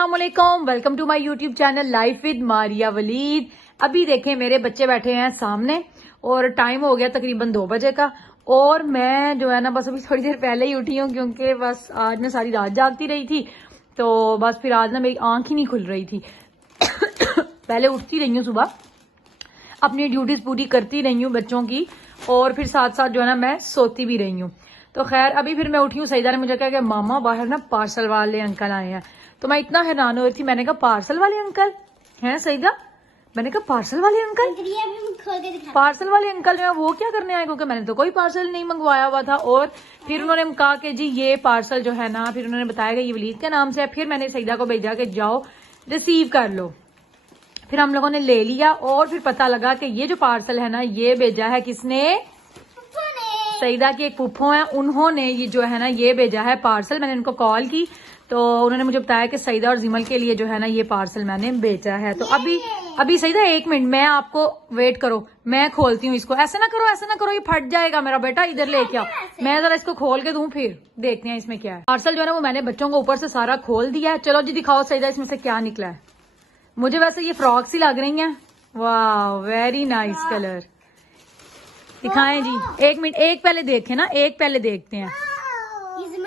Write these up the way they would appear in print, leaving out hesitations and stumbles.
अस्सलामुअलैकुम, welcome to my YouTube channel life with Maria Waleed. अभी देखें मेरे बच्चे बैठे हैं सामने और टाइम हो गया तकरीबन 2 बजे का। और मैं जो है ना बस अभी थोड़ी देर पहले ही उठी हूँ क्योंकि बस आज मैं सारी रात जागती रही थी, तो बस फिर आज ना मेरी आंख ही नहीं खुल रही थी। पहले उठती रही हूँ सुबह, अपनी ड्यूटीज पूरी करती रही हूँ बच्चों की, और फिर साथ साथ जो है ना मैं सोती भी रही हूँ। तो खैर अभी फिर मैं उठी हूँ। सईदा ने मुझे कहा कि मामा बाहर ना पार्सल वाले अंकल आए हैं। तो मैं इतना हैरान हो रही थी, मैंने कहा पार्सल वाले अंकल हैं सईदा? मैंने कहा पार्सल वाले अंकल, पार्सल वाले अंकल जो है वो क्या करने आए? क्योंकि मैंने तो कोई पार्सल नहीं मंगवाया हुआ था। और फिर उन्होंने कहा कि जी ये पार्सल जो है ना, फिर उन्होंने बताया कि ये वलीद के नाम से है। फिर मैंने सईदा को भेजा कि जाओ रिसीव कर लो। फिर हम लोगों ने ले लिया और फिर पता लगा कि ये जो पार्सल है ना ये भेजा है किसने? सईदा की एक फूफो है, उन्होंने ये जो है ना ये भेजा है पार्सल। मैंने उनको कॉल की तो उन्होंने मुझे बताया कि सईदा और जिमल के लिए जो है ना ये पार्सल मैंने भेजा है। तो अभी सईदा 1 मिनट, मैं आपको वेट करो, मैं खोलती हूँ इसको। ऐसे ना करो, ऐसे ना करो, ये फट जाएगा मेरा बेटा, इधर लेके आओ। मैं जरा इसको खोल के दूं, फिर देखते हैं इसमें क्या है। पार्सल जो है ना वो मैंने बच्चों को ऊपर से सारा खोल दिया है। चलो जी दिखाओ सईदा इसमें से क्या निकला है। मुझे वैसे ये फ्रॉक सी लग रही है। वाह वेरी नाइस कलर। दिखाएं जी, 1 मिनट, एक पहले देखें ना, एक पहले देखते हैं।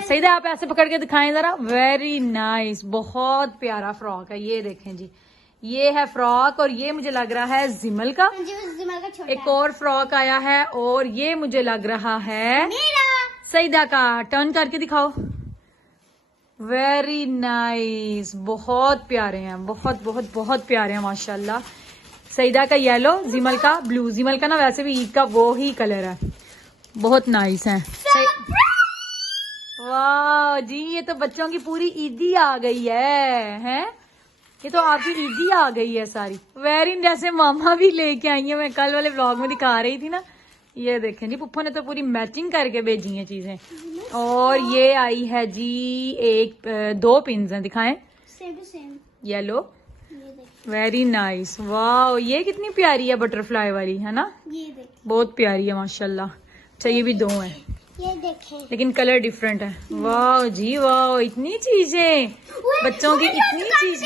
सईदा आप ऐसे पकड़ के दिखाएं जरा। वेरी नाइस, बहुत प्यारा फ्रॉक है। ये देखें जी, ये है फ्रॉक और ये मुझे लग रहा है जिमल का। एक और फ्रॉक आया है और ये मुझे लग रहा है सईदा का। टर्न करके दिखाओ। वेरी नाइस, बहुत प्यारे हैं, बहुत बहुत बहुत प्यारे हैं माशाल्लाह। सईदा का येलो, जिमल का ब्लू। जिमल का ना वैसे भी ईद का वो ही कलर है, बहुत नाइस है। वाह जी, ये तो बच्चों की पूरी ईदी आ गई है। ये तो आपकी ईदी आ गई है सारी। वेरी, जैसे मामा भी लेके आई है, मैं कल वाले व्लॉग में दिखा रही थी ना। ये देखें जी, पुप्पो ने तो पूरी मैचिंग करके भेजी हैं चीजें। और ये आई है जी 2 पिन्स हैं, दिखाएं। Same yellow, very nice. वाह, ये कितनी प्यारी है, बटरफ्लाई वाली है ना, ये बहुत प्यारी है माशाल्लाह। अच्छा ये भी 2 हैं, ये देखें, लेकिन कलर डिफरेंट है। वाह जी वाह, इतनी चीजें बच्चों की, इतनी चीज।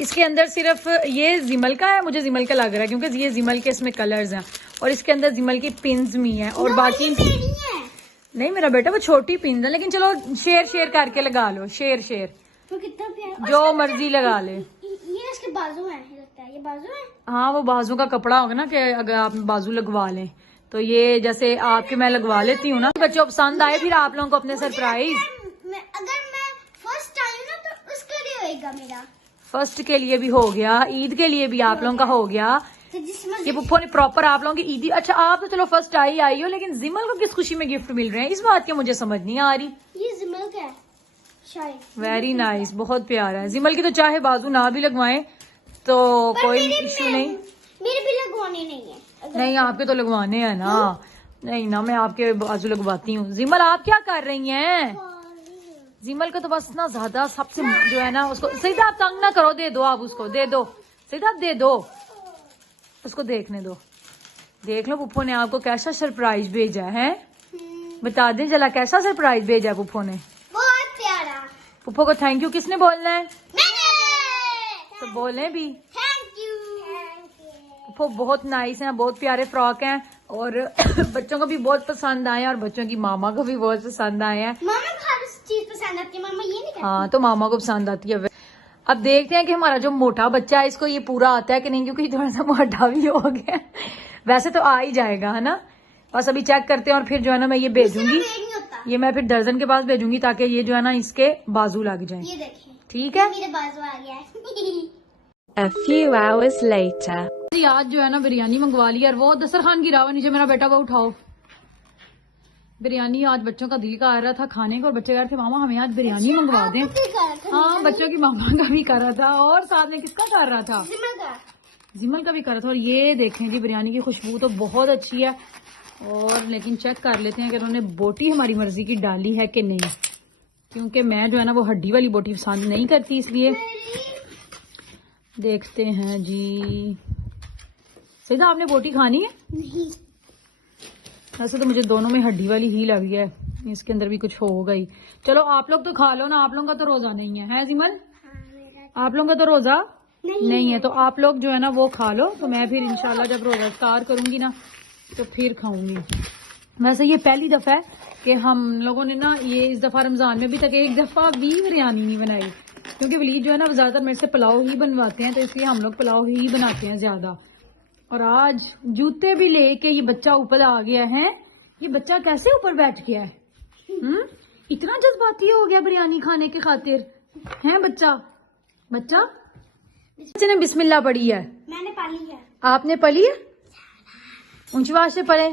इसके अंदर सिर्फ ये जिमल का है, मुझे जिमल का लग रहा है क्योंकि ये जिमल के इसमें कलर्स हैं और इसके अंदर जिमल की पिन्स भी हैं और बाकी नहीं मेरा बेटा, वो छोटी पिन है। लेकिन चलो शेयर करके लगा लो, शेयर तो कितना प्यारा, जो मर्जी लगा ले। ये इसके बाजू है, लगता है ये बाजू है। हाँ वो बाजू का कपड़ा होगा ना, कि अगर आप बाजू लगवा लें तो ये जैसे आपके मैं लगवा लेती हूँ ना। बच्चों को पसंद आए फिर आप लोगों को अपने सरप्राइज। अगर मैं फर्स्ट आई ना तो उसके लिए होएगा मेरा। फर्स्ट के लिए भी हो गया, ईद के लिए भी आप लोगों का हो गया। तो जिसमें ये पुप्पो ने प्रॉपर आप लोगों की ईदी। अच्छा आप तो चलो फर्स्ट आई हो, लेकिन जिमल को किस खुशी में गिफ्ट मिल रहे हैं, इस बात की मुझे समझ नहीं आ रही। ये जिमल का है शायद। वेरी नाइस, बहुत प्यारा है। जिमल की तो चाहे बाजू ना भी लगवाएं तो कोई इश्यू नहीं। मेरे भी लगवाने नहीं है। नहीं आपके तो लगवाने हैं ना। नहीं ना, मैं आपके बाजू लगवाती हूँ। जिमल आप क्या कर रही हैं? जिमल का तो बस ना ज्यादा सबसे जो है ना उसको। सीधा आप तंग ना करो, दे दो आप उसको, दे दो सीधा, दे दो उसको, देखने दो। देख लो पुप्पो ने आपको कैसा सरप्राइज भेजा है, बता दें जरा कैसा सरप्राइज भेजा पुप्पो ने। बहुत प्यारा। पुप्पो को थैंक यू किसने बोलना है? मैंने। तो बोले भी थैंक यू। पुप्पो बहुत नाइस हैं, बहुत प्यारे फ्रॉक हैं और बच्चों को भी बहुत पसंद आए हैं और बच्चों की मामा को भी बहुत पसंद आए हैं। मामा को हर चीज पसंद आती है, मामा ये नहीं करती। हाँ तो मामा को पसंद आती है। अब देखते हैं कि हमारा जो मोटा बच्चा है इसको ये पूरा आता है कि नहीं, क्योंकि थोड़ा सा मोटा भी हो गया। वैसे तो आ ही जाएगा है ना, बस अभी चेक करते हैं और फिर जो है ना मैं ये भेजूंगी। ये मैं फिर दर्जन के पास भेजूंगी ताकि ये जो है ना इसके बाजू लग जाए। ये देखिए, ठीक है। मेरे बाजू आ गया है। A few hours later. आज जो है ना बिरयानी मंगवा ली और वो दस्तरखान गिरा हुआ नीचे, मेरा बेटा वो उठाओ। बिरयानी आज बच्चों का दिल का आ रहा था खाने को और बच्चे कह रहे थे मामा हमें आज बिरयानी मंगवा दें। हाँ बच्चों की मामा का भी कर रहा था और साथ में किसका कर रहा था? जिमल का भी कर रहा था। और ये देखें जी बिरयानी की खुशबू तो बहुत अच्छी है। और लेकिन चेक कर लेते हैं कि उन्होंने बोटी हमारी मर्जी की डाली है कि नहीं, क्योंकि मैं जो है ना वो हड्डी वाली बोटी पसंद नहीं करती, इसलिए देखते हैं जी। सीधा आपने बोटी खानी है? नहीं। वैसे तो मुझे दोनों में हड्डी वाली ही लगी है, इसके अंदर भी कुछ होगा ही। चलो आप लोग तो खा लो ना, आप लोगों का तो रोजा नहीं है जिमल? आप लोगों का तो रोजा नहीं है, तो है। आप लोग जो है ना वो खा लो, तो मैं फिर इंशाल्लाह जब रोजा इफ्तार करूंगी ना तो फिर खाऊंगी। वैसे ये पहली दफा है कि हम लोगों ने ना ये इस दफा रमजान में भी तक एक दफा भी बिरयानी नहीं बनाई, क्योंकि वलीद जो है ना ज्यादातर मेरे से पुलाव ही बनवाते हैं, तो इसलिए हम लोग पुलाव ही बनाते हैं ज्यादा। और आज जूते भी लेके ये बच्चा ऊपर आ गया है। ये बच्चा कैसे ऊपर बैठ गया है? इतना जज्बाती हो गया बिरयानी खाने के खातिर है बच्चा। बच्चे ने बिस्मिल्लाह पढ़ी है, मैंने पाली है। आपने पढ़ी है? ऊंची आवाज से पढ़े।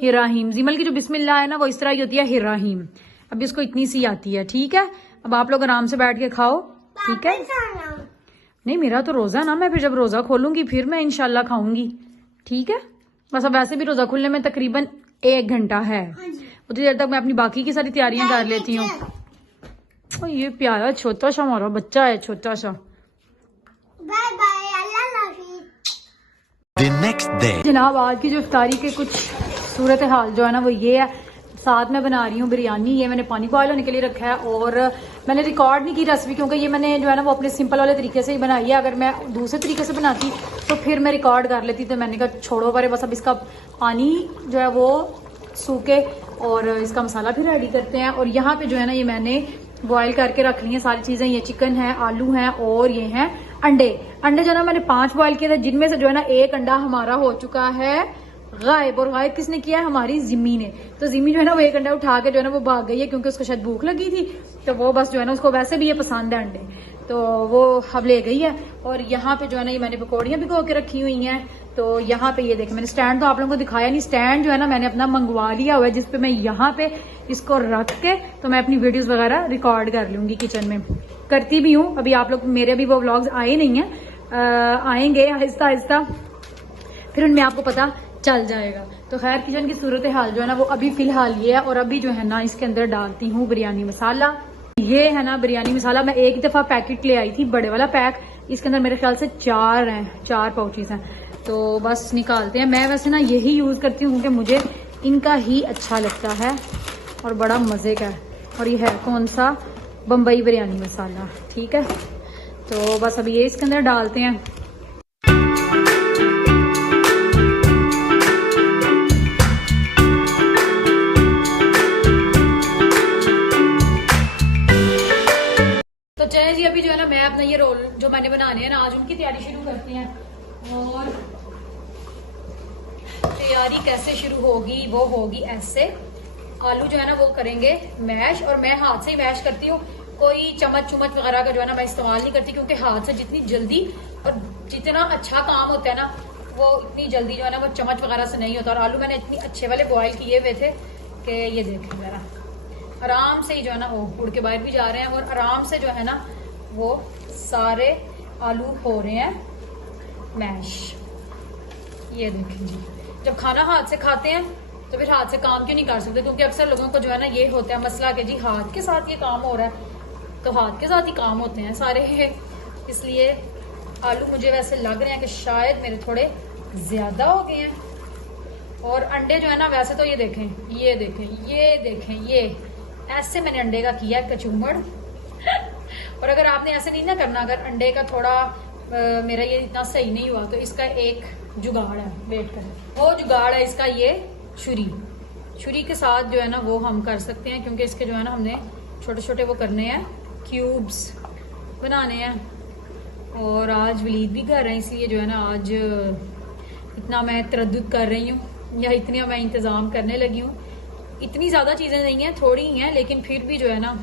हिराहीम। जिमल की जो बिस्मिल्लाह है ना वो इस तरह की होती है, हिराहीम। अब इसको इतनी सी आती है, ठीक है। अब आप लोग आराम से बैठ के खाओ, ठीक है। नहीं मेरा तो रोजा ना, मैं फिर जब रोजा खोलूंगी फिर मैं इंशाल्लाह खाऊंगी, ठीक है। बस अब वैसे भी रोजा खुलने में तकरीबन 1 घंटा है, उतनी देर तक मैं अपनी बाकी की सारी तैयारियां कर लेती हूँ। और ये प्यारा छोटा सा हमारा बच्चा है, छोटा सा। बाय बाय, अल्लाह हाफिज। The next day. जनाब आज की जो इफ्तारी के कुछ सूरत हाल जो है ना वो ये है। साथ में बना रही हूँ बिरयानी। ये मैंने पानी बॉयल होने के लिए रखा है, और मैंने रिकॉर्ड नहीं की रेसिपी, क्योंकि ये मैंने जो है ना वो अपने सिंपल वाले तरीके से ही बनाई है। अगर मैं दूसरे तरीके से बनाती तो फिर मैं रिकॉर्ड कर लेती, तो मैंने कहा छोड़ो परे, बस अब इसका पानी जो है वो सूखे और इसका मसाला भी रेडी करते हैं। और यहाँ पे जो है ना ये मैंने बॉयल करके रख ली है सारी चीजें। ये चिकन है, आलू है और ये हैं अंडे। अंडे जो है ना मैंने 5 बॉयल किए थे, जिनमें से जो है ना 1 अंडा हमारा हो चुका है गायब। और गायब किसने किया है? हमारी जिम्मी ने। तो जिम्मी जो है ना वो 1 अंडा उठा के जो है ना वो भाग गई है, क्योंकि उसको शायद भूख लगी थी, तो वो बस जो है ना उसको वैसे भी ये पसंद है अंडे, तो वो अब ले गई है। और यहाँ पे जो है ना ये मैंने पकौड़ियाँ भिगो के रखी हुई हैं। तो यहाँ पे ये देखें, मैंने स्टैंड तो आप लोगों को दिखाया नहीं, स्टैंड जो है ना मैंने अपना मंगवा लिया हुआ है, जिसपे मैं यहाँ पे इसको रख के तो मैं अपनी वीडियोस वगैरह रिकॉर्ड कर लूंगी, किचन में करती भी हूँ। अभी आप लोग मेरे भी वो व्लॉग्स आए नहीं है, आएंगे आहिस्ता आहिस्ता, फिर उनमें आपको पता चल जाएगा। तो खैर किचन की सूरत हाल जो है ना वो अभी फिलहाल ये है। और अभी जो है ना इसके अंदर डालती हूँ बिरयानी मसाला। ये है ना बिरयानी मसाला, मैं एक दफा पैकेट ले आई थी, बड़े वाला पैक। इसके अंदर मेरे ख्याल से 4 हैं, 4 पाउचेस हैं। तो बस निकालते हैं। मैं वैसे ना यही यूज करती हूँ क्योंकि मुझे इनका ही अच्छा लगता है और बड़ा मजे का है। और ये है कौन सा? बम्बई बिरयानी मसाला, ठीक है। तो बस अब ये इसके अंदर डालते हैं। तो चले जी, अभी जो है ना मैं अपना ये रोल जो मैंने बनाने हैं ना आज उनकी तैयारी शुरू करते हैं। और तैयारी कैसे शुरू होगी? वो होगी ऐसे, आलू जो है ना वो करेंगे मैश, और मैं हाथ से ही मैश करती हूँ, कोई चम्मच वगैरह का जो है ना मैं इस्तेमाल नहीं करती, क्योंकि हाथ से जितनी जल्दी और जितना अच्छा काम होता है ना वो इतनी जल्दी जो है ना वो चम्मच वगैरह से नहीं होता। और आलू मैंने इतनी अच्छे वाले बॉयल किए हुए थे कि ये देखें जरा, आराम से ही जो है ना वो उड़ के बाहर भी जा रहे हैं, और आराम से जो है ना वो सारे आलू हो रहे हैं मैश। ये देखें जी, जब खाना हाथ से खाते हैं तो फिर हाथ से काम क्यों नहीं कर सकते? क्योंकि अक्सर लोगों को जो है ना ये होता है मसला कि जी हाथ के साथ ये काम हो रहा है, तो हाथ के साथ ही काम होते हैं सारे। इसलिए आलू मुझे वैसे लग रहे हैं कि शायद मेरे थोड़े ज्यादा हो गए हैं। और अंडे जो है ना वैसे तो ये देखें, ये देखें, ये देखें, ये ऐसे मैंने अंडे का किया कचूमड़। और अगर आपने ऐसे नहीं ना करना, अगर अंडे का थोड़ा मेरा ये इतना सही नहीं हुआ तो इसका एक जुगाड़ है, वेट करें, वो जुगाड़ है इसका ये छुरी के साथ जो है ना वो हम कर सकते हैं, क्योंकि इसके जो है ना हमने छोटे छोटे वो करने हैं, क्यूब्स बनाने हैं। और आज वलीद भी कर रहे हैं, इसलिए जो है ना आज इतना मैं तरद्दुद कर रही हूँ, या इतना मैं इंतज़ाम करने लगी हूँ। इतनी ज़्यादा चीज़ें नहीं हैं, थोड़ी ही हैं, लेकिन फिर भी जो है ना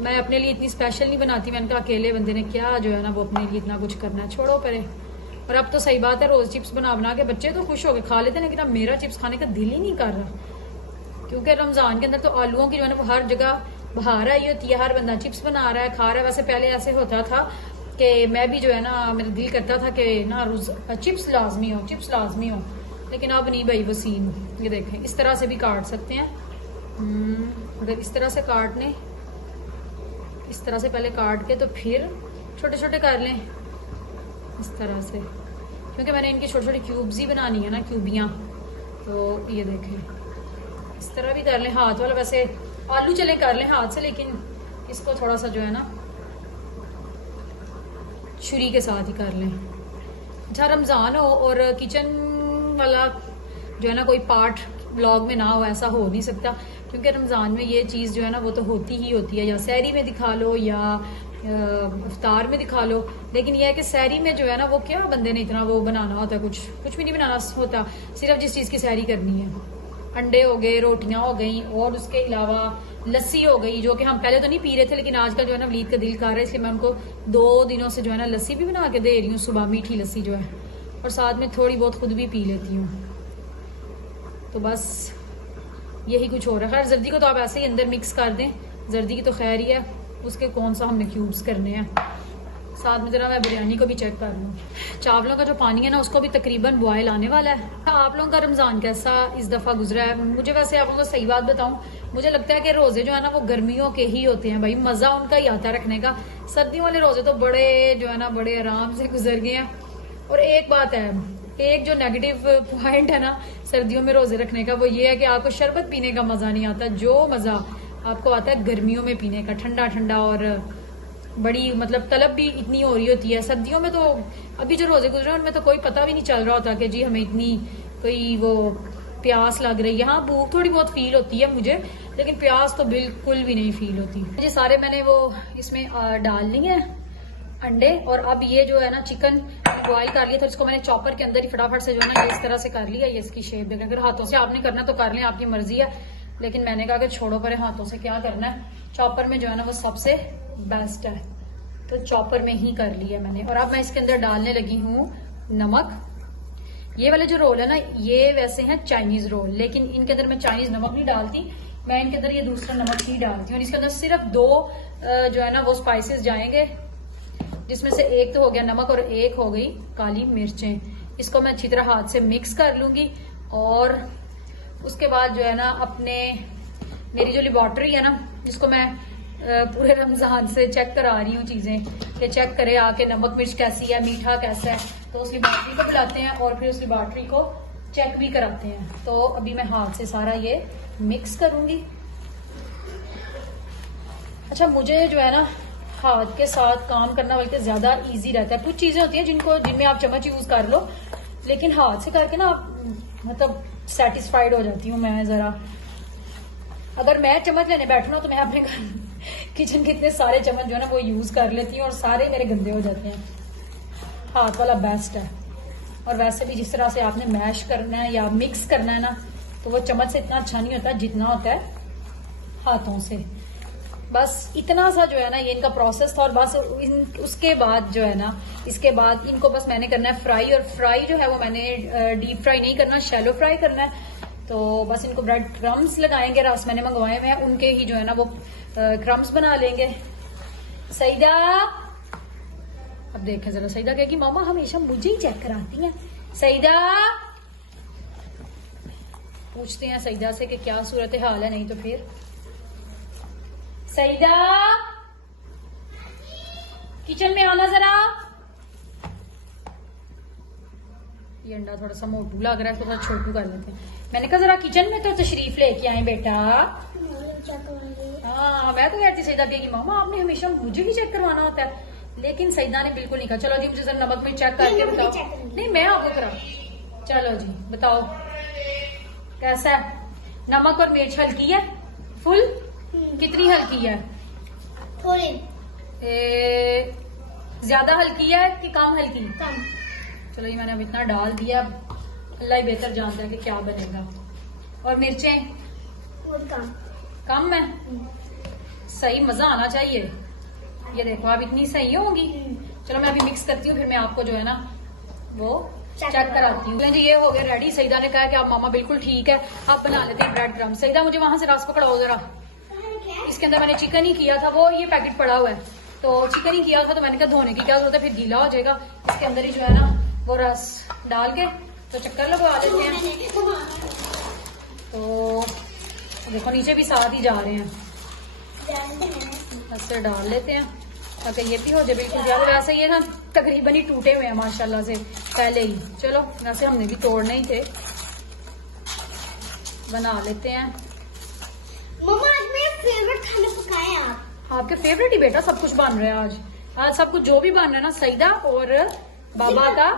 मैं अपने लिए इतनी स्पेशल नहीं बनाती। मैंने कहा अकेले बंदे ने क्या जो है ना वो अपने लिए इतना कुछ करना है, छोड़ो परे। और अब तो सही बात है, रोज चिप्स बना के बच्चे तो खुश हो गए खा लेते हैं, लेकिन अब मेरा चिप्स खाने का दिल ही नहीं कर रहा, क्योंकि रमजान के अंदर तो आलूओं की जो है ना वो हर जगह बहार आई होती है, हर बंदा चिप्स बना रहा है, खा रहा है। वैसे पहले ऐसे होता था कि मैं भी जो है ना मेरा दिल करता था कि ना रोज चिप्स लाजमी हो, लेकिन अब नहीं भाई वो सीन। ये देखें, इस तरह से भी काट सकते हैं। अगर इस तरह से काटने, इस तरह से पहले काट के तो फिर छोटे छोटे कर लें इस तरह से, क्योंकि मैंने इनकी छोटे छोटे क्यूब्स ही बनानी है ना, क्यूबियाँ। तो ये देखें, इस तरह भी कर लें हाथ वाला। वैसे आलू चले कर लें हाथ से, लेकिन इसको थोड़ा सा जो है ना छुरी के साथ ही कर लें। अच्छा रमज़ान हो और किचन वाला जो है ना कोई पार्ट व्लॉग में ना हो, ऐसा हो नहीं सकता, क्योंकि रमज़ान में ये चीज़ जो है ना वो तो होती ही होती है, या सहरी में दिखा लो या इफ्तार में दिखा लो। लेकिन यह है कि सहरी में जो है ना वो क्या बंदे ने इतना वो बनाना होता है, कुछ भी नहीं बनाना होता, सिर्फ जिस चीज़ की सहरी करनी है, अंडे हो गए, रोटियां हो गई, और उसके अलावा लस्सी हो गई, जो कि हम पहले तो नहीं पी रहे थे, लेकिन आजकल जो है ना वलीद का दिल कर रहा है, इसलिए मैं उनको 2 दिनों से जो है ना लस्सी भी बना के दे रही हूँ सुबह, मीठी लस्सी जो है, और साथ में थोड़ी बहुत खुद भी पी लेती हूँ। तो बस यही कुछ हो रहा है। खैर जर्दी को तो आप ऐसे ही अंदर मिक्स कर दें, जर्दी की तो खैर ही है, उसके कौन सा हमने क्यूब्स करने हैं। साथ में जरा मैं बिरयानी को भी चेक कर लूँ, चावलों का जो पानी है ना उसको भी तकरीबन बॉयल आने वाला है। आप लोगों का रमज़ान कैसा इस दफ़ा गुजरा है? मुझे वैसे आप लोगों को सही बात बताऊं, मुझे लगता है कि रोज़े जो है ना वो गर्मियों के ही होते हैं भाई, मज़ा उनका ही आता है रखने का। सर्दियों वाले रोज़े तो बड़े जो है ना बड़े आराम से गुजर गए हैं। और एक बात है, एक जो नेगेटिव पॉइंट है ना सर्दियों में रोज़े रखने का, वो ये है कि आपको शरबत पीने का मज़ा नहीं आता, जो मज़ा आपको आता है गर्मियों में पीने का, ठंडा ठंडा, और बड़ी मतलब तलब भी इतनी हो रही होती है। सर्दियों में तो अभी जो रोजे गुजरे हैं उनमें तो कोई पता भी नहीं चल रहा होता कि जी हमें इतनी कोई वो प्यास लग रही है। हाँ भूख थोड़ी बहुत फील होती है मुझे, लेकिन प्यास तो बिल्कुल भी नहीं फील होती। ये सारे मैंने वो इसमें डाल लिए हैं अंडे, और अब ये जो है ना चिकन बॉयल कर लिया था, इसको मैंने चॉपर के अंदर ही फटाफट से जो है ना इस तरह से कर लिया। ये इसकी शेप देखें, अगर हाथों से आपने करना तो कर लें, आपकी मर्जी है, लेकिन मैंने कहा कि छोड़ो परे, हाथों से क्या करना है, चॉपर में जो है ना वो सबसे बेस्ट है, तो चॉपर में ही कर लिया मैंने। और अब मैं इसके अंदर डालने लगी हूँ नमक। ये वाले जो रोल है ना ये वैसे हैं चाइनीज रोल, लेकिन इनके अंदर मैं चाइनीज नमक नहीं डालती, मैं इनके अंदर ये दूसरा नमक ही डालती हूँ। और इसके अंदर सिर्फ 2 जो है ना वो स्पाइसेस जाएंगे, जिसमें से एक तो हो गया नमक और एक हो गई काली मिर्चें। इसको मैं अच्छी तरह हाथ से मिक्स कर लूंगी, और उसके बाद जो है ना अपने मेरी जो लेबॉर्ट्री है ना जिसको मैं पूरे रमजान से चेक करा रही हूँ चीजें, कि चेक करे आके नमक मिर्च कैसी है, मीठा कैसा है, तो उस लेबॉर्ट्री को बुलाते हैं और फिर उस लेबॉर्ट्री को चेक भी कराते हैं। तो अभी मैं हाथ से सारा ये मिक्स करूंगी। अच्छा मुझे जो है ना हाथ के साथ काम करना बल्कि ज्यादा इजी रहता है। कुछ चीजें होती हैं जिनमें आप चम्मच यूज कर लो, लेकिन हाथ से करके ना मतलब सेटिस्फाइड हो जाती हूँ मैं जरा। अगर मैं चम्मच लेने बैठू ना तो मैं अपने किचन के इतने सारे चम्मच जो है ना वो यूज कर लेती हूँ और सारे मेरे गंदे हो जाते हैं। हाथ वाला बेस्ट है। और वैसे भी जिस तरह से आपने मैश करना है या मिक्स करना है ना, तो वो चम्मच से इतना अच्छा नहीं होता जितना होता है हाथों से। बस इतना सा जो है ना ये इनका प्रोसेस था, और बस उसके बाद जो है ना इसके बाद इनको बस मैंने करना है फ्राई। और फ्राई जो है वो मैंने डीप फ्राई नहीं करना, शैलो फ्राई करना है। तो बस इनको ब्रेड क्रम्स लगाएंगे, रस मैंने मंगवाए हुए हैं, उनके ही जो है ना वो क्रम्स बना लेंगे। सईदा अब देखें जरा, सईदा कहेगी मामा हमेशा मुझे ही चेक कराती हैं। सईदा पूछते हैं सईदा से कि क्या सूरत हाल है, नहीं तो फिर सईदा किचन में आना जरा। ये अंडा थोड़ा सा मोटू लग रहा है, थोड़ा छोटू कर लेते हैं। मैंने कहा जरा किचन में तो तशरीफ लेके आए बेटा। हाँ मैं तो कहती सईदा कहेगी मामा आपने हमेशा मुझे ही चेक करवाना होता है, लेकिन सईदा ने बिल्कुल नहीं कहा। चलो जी मुझे जरा नमक में चेक करके बताओ। नहीं मैं आपको करा। चलो जी बताओ कैसा है, नमक और मिर्च हल्की है? फुल? कितनी हल्की है? थोड़ी ज्यादा हल्की है कि कम हल्की? कम। चलो ये मैंने अब इतना डाल दिया, अल्लाह ही बेहतर जानता है कि क्या बनेगा। और मिर्चें और कम कम है? सही मजा आना चाहिए। ये देखो आप इतनी सही होंगी। चलो मैं अभी मिक्स करती हूँ, फिर मैं आपको जो है ना वो चेक कराती हूँ। जी ये हो गया रेडी। सईदा ने कहा कि आप मामा बिल्कुल ठीक है, आप बना लेते हैं ब्रेड क्रम्स। सईदा मुझे वहां से रस पकड़ाओ जरा। इसके अंदर मैंने चिकन ही किया था, वो ये पैकेट पड़ा हुआ है, तो चिकन ही किया था, तो मैंने कहा धोने की क्या जरूरत है, फिर गीला हो जाएगा। इसके अंदर ही जो है ना वो रस डाल के तो चक्कर लगवा लेते हैं। तो देखो नीचे भी साथ ही जा रहे हैं, ऐसे डाल लेते हैं ताकि ये भी हो जाए बिल्कुल ज्यादा। वैसे ये ना तकरीबन ही टूटे हुए हैं माशाल्लाह से पहले ही। चलो वैसे हमने भी तोड़ने ही थे, बना लेते हैं। मम्मा आज मेरे फेवरेट खाने पकाए आप। आपके फेवरेट ही बेटा सब कुछ बन रहा है आज। आज सब कुछ जो भी बन रहा है ना सईदा और बाबा का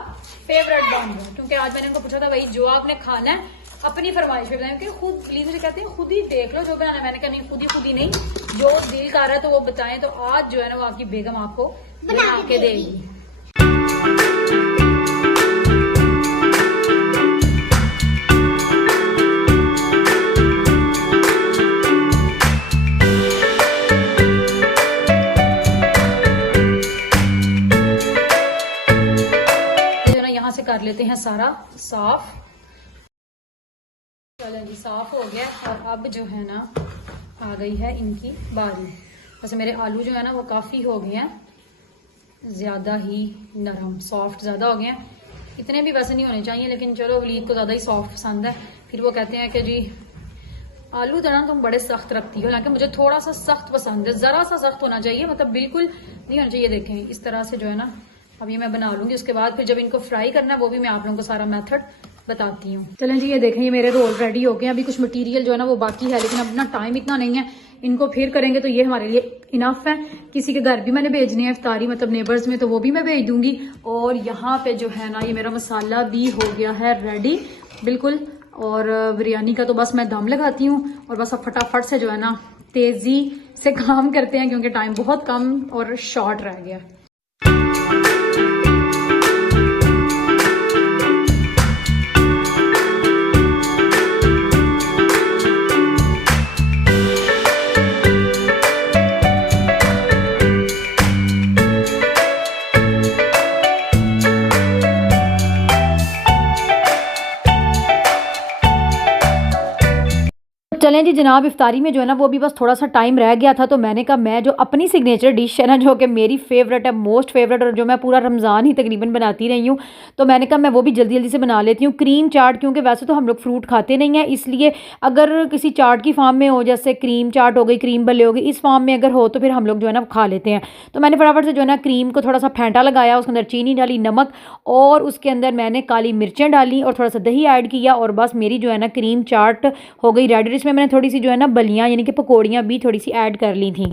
फेवरेट बन रहा है, क्योंकि आज मैंने उनको पूछा था भाई जो आपने खाना है अपनी फरमाइश पे बताएं, क्योंकि खुद प्लीज मुझे कहते हैं खुद ही देख लो जो बनाना है। मैंने कहा नहीं खुद ही नहीं, जो दिल कर रहा है तो वो बताएं। तो आज जो है ना वो आपकी बेगम आपको बना के देगी। से कर लेते हैं सारा साफ। चलो जी साफ हो गया और अब जो है ना आ गई है इनकी बारी। वैसे मेरे आलू जो है ना वो काफी हो गए हैं, ज्यादा ही नरम सॉफ्ट ज्यादा हो गए हैं। इतने भी वैसे नहीं होने चाहिए, लेकिन चलो वलीद को ज्यादा ही सॉफ्ट पसंद है। फिर वो कहते हैं कि जी आलू तो ना तुम बड़े सख्त रखती हो, हालांकि मुझे थोड़ा सा सख्त पसंद है, जरा सा सख्त होना चाहिए, मतलब बिल्कुल नहीं होना चाहिए। देखें इस तरह से जो है ना अभी मैं बना लूंगी। उसके बाद फिर जब इनको फ्राई करना है वो भी मैं आप लोगों को सारा मेथड बताती हूँ। चलें जी ये देखें ये मेरे रोल रेडी हो गए। अभी कुछ मटेरियल जो है ना वो बाकी है, लेकिन अब ना टाइम इतना नहीं है, इनको फिर करेंगे तो ये हमारे लिए इनफ है। किसी के घर भी मैंने भेजने हैं इफ्तारी, मतलब नेबर्स में, तो वो भी मैं भेज दूंगी। और यहाँ पे जो है ना ये मेरा मसाला भी हो गया है रेडी बिल्कुल। और बिरयानी का तो बस मैं दम लगाती हूँ और बस अब फटाफट से जो है ना तेजी से काम करते हैं, क्योंकि टाइम बहुत कम और शॉर्ट रह गया। चलें जी जनाब, इफ्तारी में जो है ना वो भी बस थोड़ा सा टाइम रह गया था, तो मैंने कहा मैं जो अपनी सिग्नेचर डिश है ना जो कि मेरी फेवरेट है, मोस्ट फेवरेट, और जो मैं पूरा रमज़ान ही तकरीबन बनाती रही हूँ, तो मैंने कहा मैं वो भी जल्दी जल्दी से बना लेती हूँ। क्रीम चाट, क्योंकि वैसे तो हम लोग फ्रूट खाते नहीं हैं, इसलिए अगर किसी चाट की फार्म में हो, जैसे क्रीम चाट हो गई, क्रीम भल्ले हो गई, इस फार्म में अगर हो तो फिर हम लोग जो है ना खा लेते हैं। तो मैंने फटाफट से जो है ना क्रीम को थोड़ा सा फेंटा लगाया, उसके अंदर चीनी डाली, नमक, और उसके अंदर मैंने काली मिर्चें डाली और थोड़ा सा दही ऐड किया, और बस मेरी जो है ना क्रीम चाट हो गई रेडी। इसमें मैंने थोड़ी सी जो है ना बलियां यानी कि पकौड़ियां भी थोड़ी सी ऐड कर ली थी।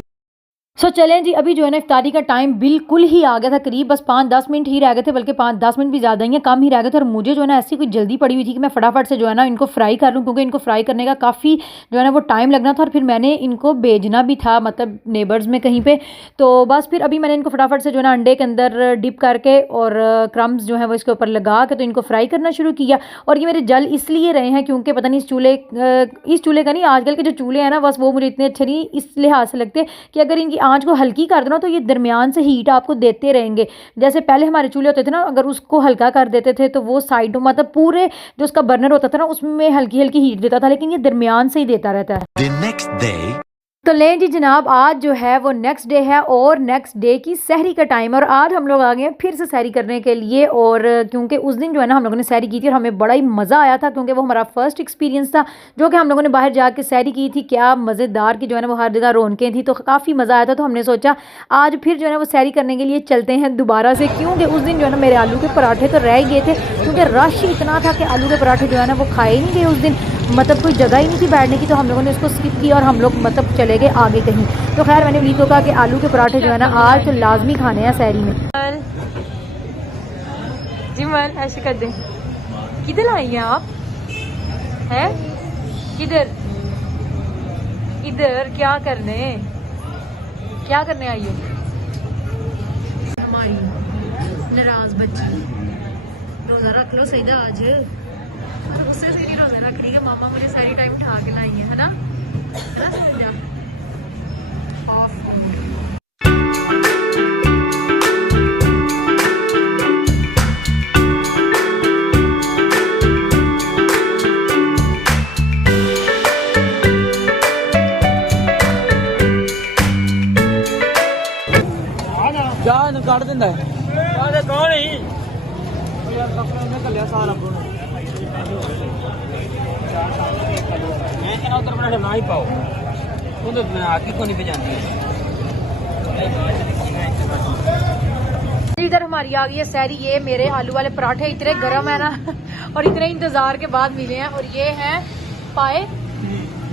सो चलें जी, अभी जो है ना इफ्तारी का टाइम बिल्कुल ही आ गया था, करीब बस 5-10 मिनट ही रह गए थे, बल्कि 5-10 मिनट भी ज़्यादा ही है, कम ही रह गए थे। और मुझे जो है ना ऐसी कोई जल्दी पड़ी हुई थी कि मैं फटाफट से जो है ना इनको फ्राई कर लूँ, क्योंकि इनको फ्राई करने का काफ़ी जो है ना वो टाइम लगना था, और फिर मैंने इनको भेजना भी था मतलब नेबर्स में कहीं पे। तो बस फिर अभी मैंने इनको फटाफट से जो है ना अंडे के अंदर डिप करके और क्रम्स जो है वो इसके ऊपर लगा के तो इनको फ्राई करना शुरू किया। और ये मेरे जल इसलिए रहे हैं क्योंकि पता नहीं इस चूल्हे का नहीं, आजकल के जो चूल्हे हैं ना बस वो मुझे इतने अच्छे नहीं इस लिहाज से लगते कि अगर इनकी आँच को हल्की कर देना तो ये दरमियान से हीट आपको देते रहेंगे। जैसे पहले हमारे चूल्हे होते थे ना, अगर उसको हल्का कर देते थे तो वो साइडों मतलब पूरे जो उसका बर्नर होता था ना उसमें हल्की हल्की हीट देता था, लेकिन ये दरमियान से ही देता रहता है। The next day. तो लें जी जनाब, आज जो है वो नेक्स्ट डे है और नेक्स्ट डे की सहरी का टाइम, और आज हम लोग आ गए हैं फिर से सहरी करने के लिए। और क्योंकि उस दिन जो है ना हम लोगों ने सहरी की थी और हमें बड़ा ही मज़ा आया था, क्योंकि वो हमारा फर्स्ट एक्सपीरियंस था जो कि हम लोगों ने बाहर जाके सहरी की थी। क्या मज़ेदार की जो है ना वो हर जगह रौनकें थी, तो काफ़ी मज़ा आया था। तो हमने सोचा आज फिर जो है ना वो सहरी करने के लिए चलते हैं दोबारा से, क्योंकि उस दिन जो है ना मेरे आलू के पराठे तो रह गए थे, क्योंकि रश इतना था कि आलू के पराठे जो है ना वो खाए नहीं गए उस दिन, मतलब कोई जगह ही नहीं थी बैठने की। तो हम लोगों ने उसको स्किप किया और हम लोग मतलब चले गए आगे कहीं। तो खैर मैंने वलीद को कहा कि आलू के पराठे जो है ना आज तो लाजमी खाने हैं सहरी में। जी मन ऐसे कर दें। किधर आई हैं आप? हैं किधर? इधर क्या करने आई हो? हमारी नाराज बच्ची, रोजा रख लो सही आज, गुस्से से नहीं रोजा रख रही है। मामा मुझे सारी टाइम उठा के लाई है ना समझा। जान काट दिंदा है ते कौन ही यार कपड़ा में कलिया सारा को मैं इना उधर बना ना ही पाओ उधर मैं आके को नहीं बजाती। इधर हमारी आ गई है सहरी। ये मेरे आलू वाले पराठे इतने गर्म है ना और इतने इंतजार के बाद मिले हैं। और ये हैं पाए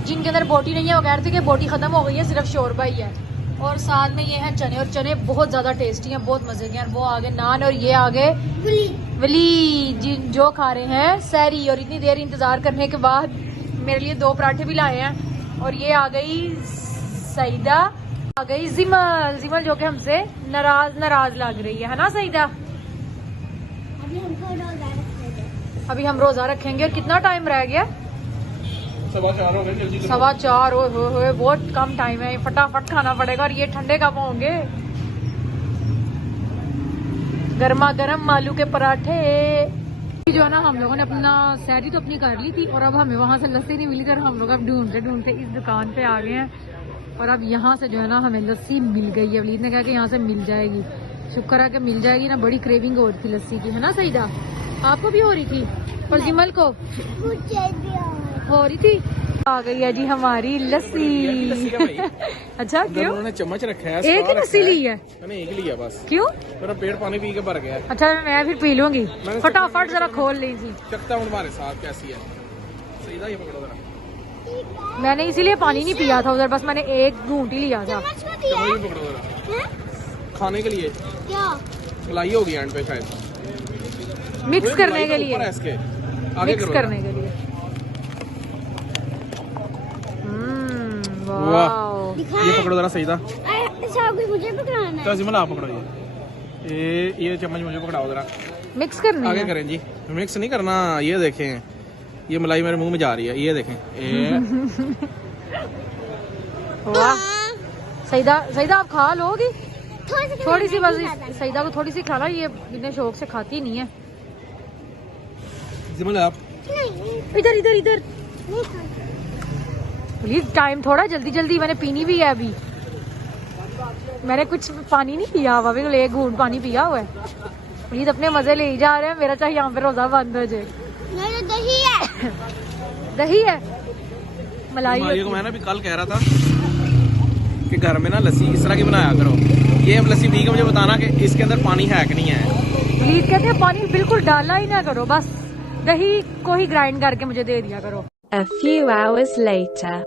जिनके अंदर बोटी नहीं है, वो कह रहे थे कि बोटी खत्म हो गई है, सिर्फ शोरबा ही है। और साथ में ये हैं चने, और चने बहुत ज्यादा टेस्टी हैं, बहुत मजे के हैं। वो आगे नान और ये आगे वली जो खा रहे हैं सहरी। और इतनी देर इंतजार करने के बाद मेरे लिए 2 पराठे भी लाए हैं। और ये आ गई सईदा, आ गई जिमल जो कि हमसे नाराज लग रही है ना सईदा। अभी हम रोजा रखेंगे। और कितना टाइम रह गया? 4:15 हो गए, जल्दी 4:15। हो बहुत कम टाइम है, फटाफट खाना पड़ेगा। और ये ठंडे कब होंगे? गर्मा गर्म आलू के पराठे। जो है ना हम लोगों ने अपना सैरी तो अपनी कर ली थी, और अब हमें वहां से लस्सी नहीं मिली, तो हम लोग अब ढूंढते इस दुकान पे आ गए हैं। और अब यहाँ से जो है ना हमें लस्सी मिल गई है। वलीद ने कहा कि यहाँ से मिल जाएगी, शुक्र है कि मिल जाएगी ना। बड़ी क्रेविंग हो रही थी लस्सी की, है ना सईदा? आपको भी हो रही थी और जिमल को हो रही थी। आ गई है जी हमारी लस्सी। अच्छा क्यों? उन्होंने चम्मच रखा है, एक ही लस्सी ली है? मैंने एक लिया बस। क्यों? मेरा पेट पानी पी के भर गया। अच्छा मैं फिर पी लूंगी, फटाफट जरा खोल ली थी। चखता हूँ तुम्हारे साथ कैसी है। सीधा ये पकड़ो जरा। मैंने इसीलिए पानी नहीं पिया था उधर, बस मैंने एक घूंट ही लिया था। चम्मच भी पकड़ो जरा। खाने के लिए मलाई होगी एंड पे शायद, मिक्स करने के लिए, ऊपर है इसके आगे मिक्स करो करने के लिए। वाह, वाह। ये पकड़ो जरा सीधा। मुझे पकड़ाना है। तो जिमल आप पकड़ो ये चम्मच मुझे पकड़ाओ जरा। मिक्स करने आगे है। करें जी, मिक्स नहीं करना। ये देखें, ये मलाई मेरे मुंह में जा रही है, ये देखें। वाह सईदा आप खा लोगी? थोड़ी सी बस, सईदा को थोड़ी सी खाना, ये इतने शौक से खाती नहीं है। जिमल आप इधर प्लीज, टाइम थोड़ा जल्दी मैंने पीनी भी है अभी। मैंने कुछ पानी नहीं पिया हुआ, बिल्कुल एक घूंट पानी पिया हुआ है। प्लीज अपने मजे ले ही जा रहे हैं, मेरा चाहे यहाँ पे रोजा बंद हो जाए। दही है। दही है, मलाई ये को मैंने भी कल कह रहा था कि घर में ना लस्सी इस तरह की बनाया करो। ये अब लस्सी पी के मुझे बताना कि इसके अंदर पानी है कि नहीं है। प्लीज कहते हैं पानी बिल्कुल डाला ही ना करो, बस दही को ही ग्राइंड करके मुझे दे दिया करो। A few hours later.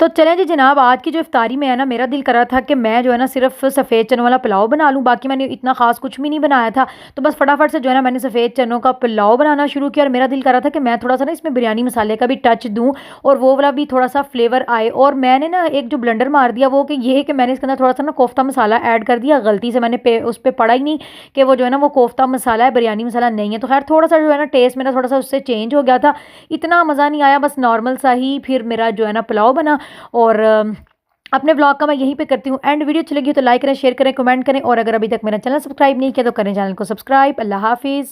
तो चलें जी जनाब, आज की जो इफ्तारी में है ना, मेरा दिल कर रहा था कि मैं जो है ना सिर्फ सफ़ेद चनों वाला पुलाव बना लूँ। बाकी मैंने इतना ख़ास कुछ भी नहीं बनाया था, तो बस फटाफट से जो है ना मैंने सफ़ेद चनों का पुलाव बनाना शुरू किया। और मेरा दिल कर रहा था कि मैं थोड़ा सा ना इसमें बिरयानी मसाले का भी टच दूँ, और वो वाला भी थोड़ा सा फ्लेवर आए। और मैंने ना एक जो ब्लेंडर मार दिया वो कि ये है कि मैंने इसके अंदर थोड़ा सा ना कोफ्ता मसाला ऐड कर दिया। गलती से मैंने उस पर पढ़ा ही नहीं कि वो जो है ना वो कोफ्ता मसाला है, बिरयानी मसाला नहीं है। तो खैर थोड़ा सा जो है ना टेस्ट मेरा थोड़ा सा उससे चेंज हो गया था, इतना मज़ा नहीं आया, बस नॉर्मल सा ही फिर मेरा जो है ना पुलाव बना। और अपने ब्लॉग का मैं यहीं पे करती हूँ एंड। वीडियो अच्छी लगी तो लाइक करें, शेयर करें, कमेंट करें, और अगर अभी तक मेरा चैनल सब्सक्राइब नहीं किया तो करें चैनल को सब्सक्राइब। अल्लाह हाफिज़।